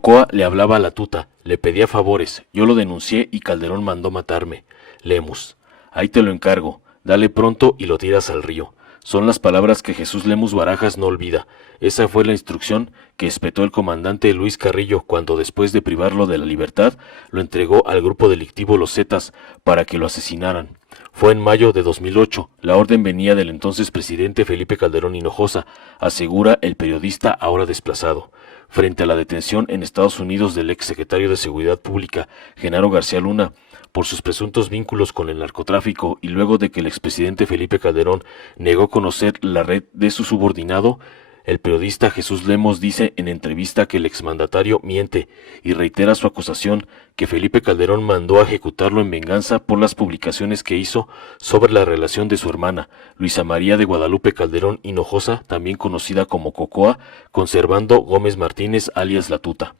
Cocoa le hablaba a la tuta, le pedía favores, yo lo denuncié y Calderón mandó matarme. Lemus: ahí te lo encargo, dale pronto y lo tiras al río. Son las palabras que Jesús Lemus Barajas no olvida. Esa fue la instrucción que espetó el comandante Luis Carrillo cuando, después de privarlo de la libertad, lo entregó al grupo delictivo Los Zetas para que lo asesinaran. Fue en mayo de 2008. La orden venía del entonces presidente Felipe Calderón Hinojosa, asegura el periodista ahora desplazado. Frente a la detención en Estados Unidos del ex secretario de Seguridad Pública, Genaro García Luna, por sus presuntos vínculos con el narcotráfico y luego de que el expresidente Felipe Calderón negó conocer la red de su subordinado, el periodista Jesús Lemos dice en entrevista que el exmandatario miente y reitera su acusación que Felipe Calderón mandó a ejecutarlo en venganza por las publicaciones que hizo sobre la relación de su hermana, Luisa María de Guadalupe Calderón Hinojosa, también conocida como Cocoa, con Servando Gómez Martínez alias La Tuta.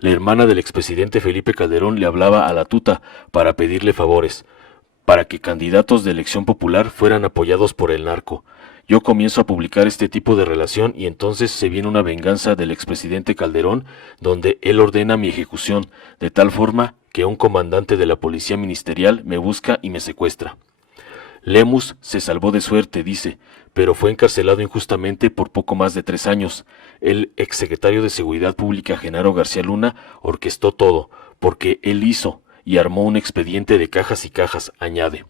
La hermana del expresidente Felipe Calderón le hablaba a la tuta para pedirle favores, para que candidatos de elección popular fueran apoyados por el narco. Yo comienzo a publicar este tipo de relación y entonces se viene una venganza del expresidente Calderón, donde él ordena mi ejecución, de tal forma que un comandante de la policía ministerial me busca y me secuestra. Lemus se salvó de suerte, dice, pero fue encarcelado injustamente por poco más de 3 años. El exsecretario de Seguridad Pública, Genaro García Luna, orquestó todo, porque él hizo y armó un expediente de cajas y cajas, añade.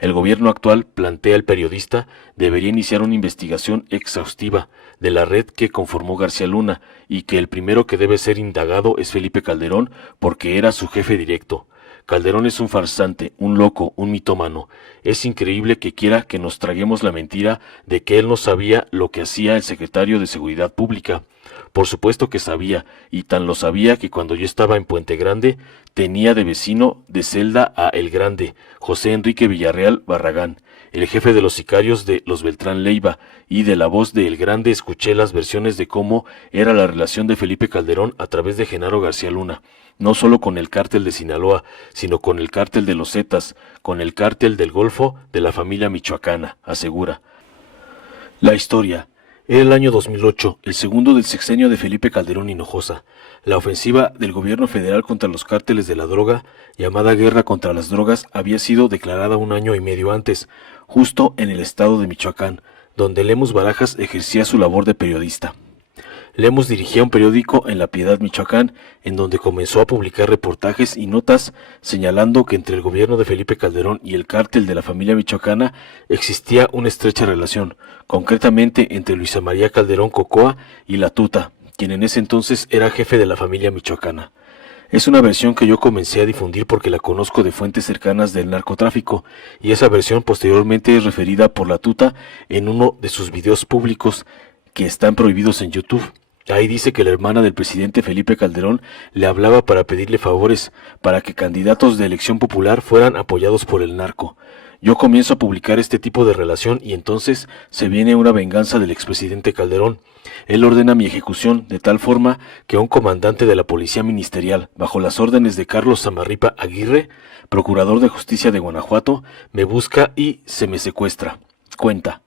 El gobierno actual, plantea el periodista, debería iniciar una investigación exhaustiva de la red que conformó García Luna y que el primero que debe ser indagado es Felipe Calderón porque era su jefe directo. Calderón es un farsante, un loco, un mitómano. Es increíble que quiera que nos traguemos la mentira de que él no sabía lo que hacía el secretario de Seguridad Pública. Por supuesto que sabía, y tan lo sabía que cuando yo estaba en Puente Grande, tenía de vecino de celda a El Grande, José Enrique Villarreal Barragán, el jefe de los sicarios de los Beltrán Leiva, y de la voz de El Grande escuché las versiones de cómo era la relación de Felipe Calderón a través de Genaro García Luna, no solo con el cártel de Sinaloa, sino con el cártel de los Zetas, con el cártel del Golfo de la familia michoacana, asegura. La historia. Era el año 2008, el segundo del sexenio de Felipe Calderón Hinojosa. La ofensiva del gobierno federal contra los cárteles de la droga, llamada Guerra contra las Drogas, había sido declarada 1 año y medio antes, justo en el estado de Michoacán, donde Lemus Barajas ejercía su labor de periodista. Lemus dirigía un periódico en La Piedad, Michoacán, en donde comenzó a publicar reportajes y notas señalando que entre el gobierno de Felipe Calderón y el cártel de la familia michoacana existía una estrecha relación, concretamente entre Luisa María Calderón Cocoa y La Tuta, quien en ese entonces era jefe de la familia michoacana. Es una versión que yo comencé a difundir porque la conozco de fuentes cercanas del narcotráfico, y esa versión posteriormente es referida por La Tuta en uno de sus videos públicos que están prohibidos en YouTube. Ahí dice que la hermana del presidente Felipe Calderón le hablaba para pedirle favores para que candidatos de elección popular fueran apoyados por el narco. Yo comienzo a publicar este tipo de relación y entonces se viene una venganza del expresidente Calderón. Él ordena mi ejecución de tal forma que un comandante de la policía ministerial, bajo las órdenes de Carlos Samarripa Aguirre, procurador de justicia de Guanajuato, me busca y se me secuestra. Cuenta.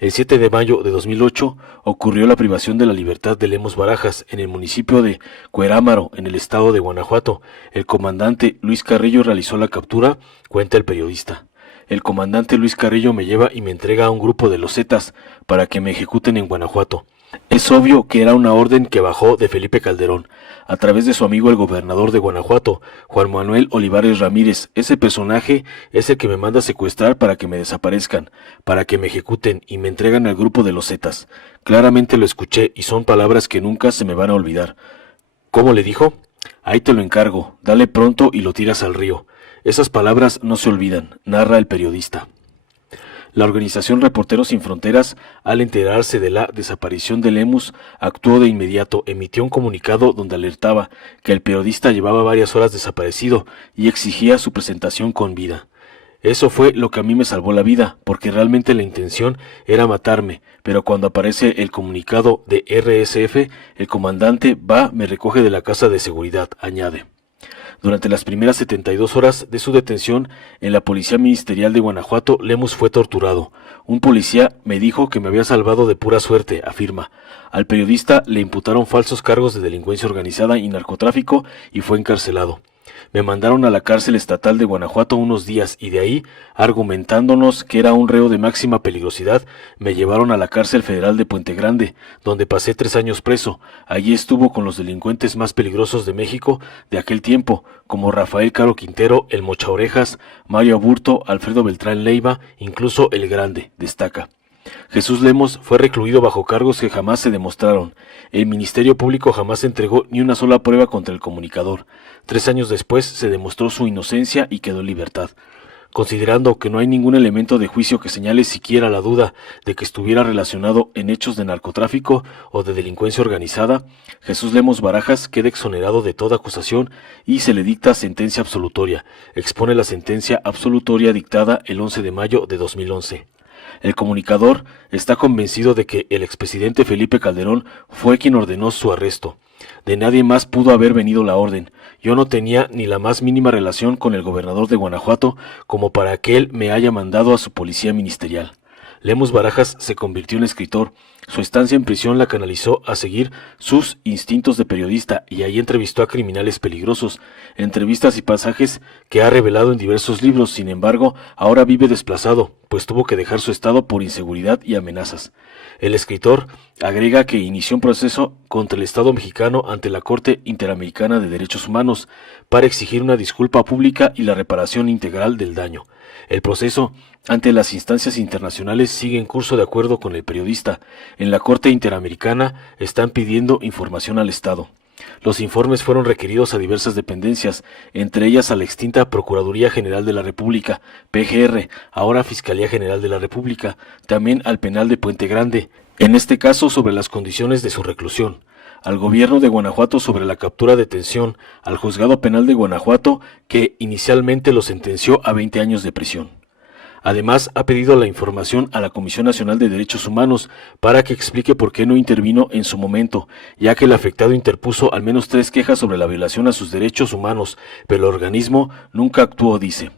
El 7 de mayo de 2008 ocurrió la privación de la libertad de Lemus Barajas en el municipio de Cuerámaro, en el estado de Guanajuato. El comandante Luis Carrillo realizó la captura, cuenta el periodista. El comandante Luis Carrillo me lleva y me entrega a un grupo de los Zetas para que me ejecuten en Guanajuato. Es obvio que era una orden que bajó de Felipe Calderón, a través de su amigo el gobernador de Guanajuato, Juan Manuel Olivares Ramírez. Ese personaje es el que me manda a secuestrar para que me desaparezcan, para que me ejecuten y me entregan al grupo de los Zetas. Claramente lo escuché y son palabras que nunca se me van a olvidar. ¿Cómo le dijo? Ahí te lo encargo, dale pronto y lo tiras al río. Esas palabras no se olvidan, narra el periodista. La organización Reporteros Sin Fronteras, al enterarse de la desaparición de Lemus, actuó de inmediato, emitió un comunicado donde alertaba que el periodista llevaba varias horas desaparecido y exigía su presentación con vida. Eso fue lo que a mí me salvó la vida, porque realmente la intención era matarme, pero cuando aparece el comunicado de RSF, el comandante va, me recoge de la casa de seguridad, añade. Durante las primeras 72 horas de su detención en la Policía Ministerial de Guanajuato, Lemus fue torturado. Un policía me dijo que me había salvado de pura suerte, afirma. Al periodista le imputaron falsos cargos de delincuencia organizada y narcotráfico y fue encarcelado. Me mandaron a la cárcel estatal de Guanajuato unos días y de ahí, argumentándonos que era un reo de máxima peligrosidad, me llevaron a la cárcel federal de Puente Grande, donde pasé 3 años preso. Allí estuvo con los delincuentes más peligrosos de México de aquel tiempo, como Rafael Caro Quintero, el Mocha Orejas, Mario Aburto, Alfredo Beltrán Leiva, incluso el Grande, destaca. Jesús Lemus fue recluido bajo cargos que jamás se demostraron. El Ministerio Público jamás entregó ni una sola prueba contra el comunicador. 3 años después se demostró su inocencia y quedó en libertad. Considerando que no hay ningún elemento de juicio que señale siquiera la duda de que estuviera relacionado en hechos de narcotráfico o de delincuencia organizada, Jesús Lemus Barajas queda exonerado de toda acusación y se le dicta sentencia absolutoria. Expone la sentencia absolutoria dictada el 11 de mayo de 2011. El comunicador está convencido de que el expresidente Felipe Calderón fue quien ordenó su arresto. De nadie más pudo haber venido la orden. Yo no tenía ni la más mínima relación con el gobernador de Guanajuato como para que él me haya mandado a su policía ministerial. Lemus Barajas se convirtió en escritor. Su estancia en prisión la canalizó a seguir sus instintos de periodista y ahí entrevistó a criminales peligrosos, entrevistas y pasajes que ha revelado en diversos libros. Sin embargo, ahora vive desplazado, pues tuvo que dejar su estado por inseguridad y amenazas. El escritor agrega que inició un proceso contra el Estado mexicano ante la Corte Interamericana de Derechos Humanos para exigir una disculpa pública y la reparación integral del daño. El proceso ante las instancias internacionales sigue en curso de acuerdo con el periodista. En la Corte Interamericana están pidiendo información al Estado. Los informes fueron requeridos a diversas dependencias, entre ellas a la extinta Procuraduría General de la República, PGR, ahora Fiscalía General de la República, también al Penal de Puente Grande, en este caso sobre las condiciones de su reclusión, al Gobierno de Guanajuato sobre la captura-detención, al Juzgado Penal de Guanajuato, que inicialmente lo sentenció a 20 años de prisión. Además, ha pedido la información a la Comisión Nacional de Derechos Humanos para que explique por qué no intervino en su momento, ya que el afectado interpuso al menos 3 quejas sobre la violación a sus derechos humanos, pero el organismo nunca actuó, dice.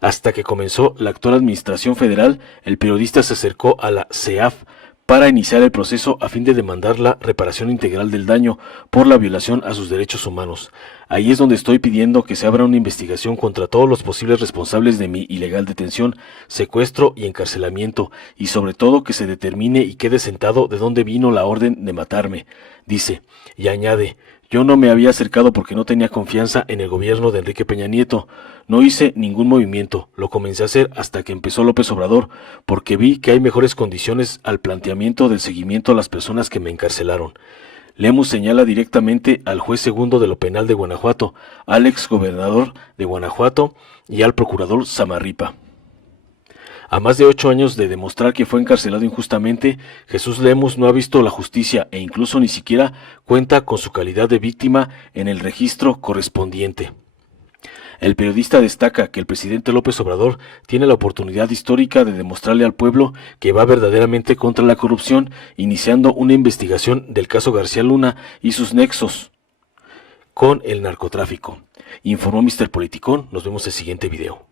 Hasta que comenzó la actual administración federal, el periodista se acercó a la CEAF para iniciar el proceso a fin de demandar la reparación integral del daño por la violación a sus derechos humanos. Ahí es donde estoy pidiendo que se abra una investigación contra todos los posibles responsables de mi ilegal detención, secuestro y encarcelamiento, y sobre todo que se determine y quede sentado de dónde vino la orden de matarme, dice, y añade: yo no me había acercado porque no tenía confianza en el gobierno de Enrique Peña Nieto. No hice ningún movimiento, lo comencé a hacer hasta que empezó López Obrador, porque vi que hay mejores condiciones al planteamiento del seguimiento a las personas que me encarcelaron. Lemus señala directamente al juez segundo de lo penal de Guanajuato, al exgobernador de Guanajuato y al procurador Samarripa. A más de 8 años de demostrar que fue encarcelado injustamente, Jesús Lemus no ha visto la justicia e incluso ni siquiera cuenta con su calidad de víctima en el registro correspondiente. El periodista destaca que el presidente López Obrador tiene la oportunidad histórica de demostrarle al pueblo que va verdaderamente contra la corrupción, iniciando una investigación del caso García Luna y sus nexos con el narcotráfico. Informó Mr. Politicón. Nos vemos en el siguiente video.